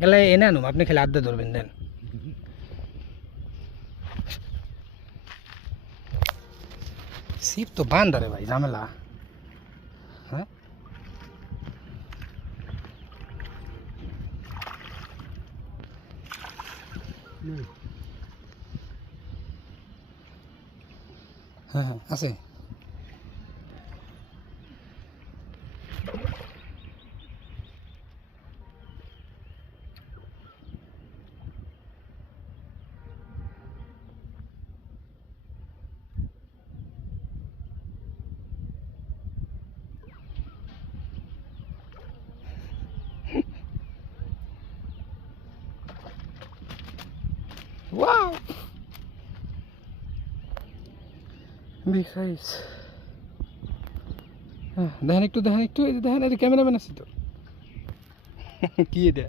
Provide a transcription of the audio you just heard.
গেলে এনে আনুম, আপনি খেলে আড্ডা ধরবেন দেন। সিপ তো বান্ধা রে ভাই, ঝামেলা। হ্যাঁ হ্যাঁ হ্যাঁ আছে। Wow! Big size. দেখেন একটু, দেখেন একটু, এই যে দেখেন, এই যে ক্যামেরাম্যান আছে তো। কি এটা?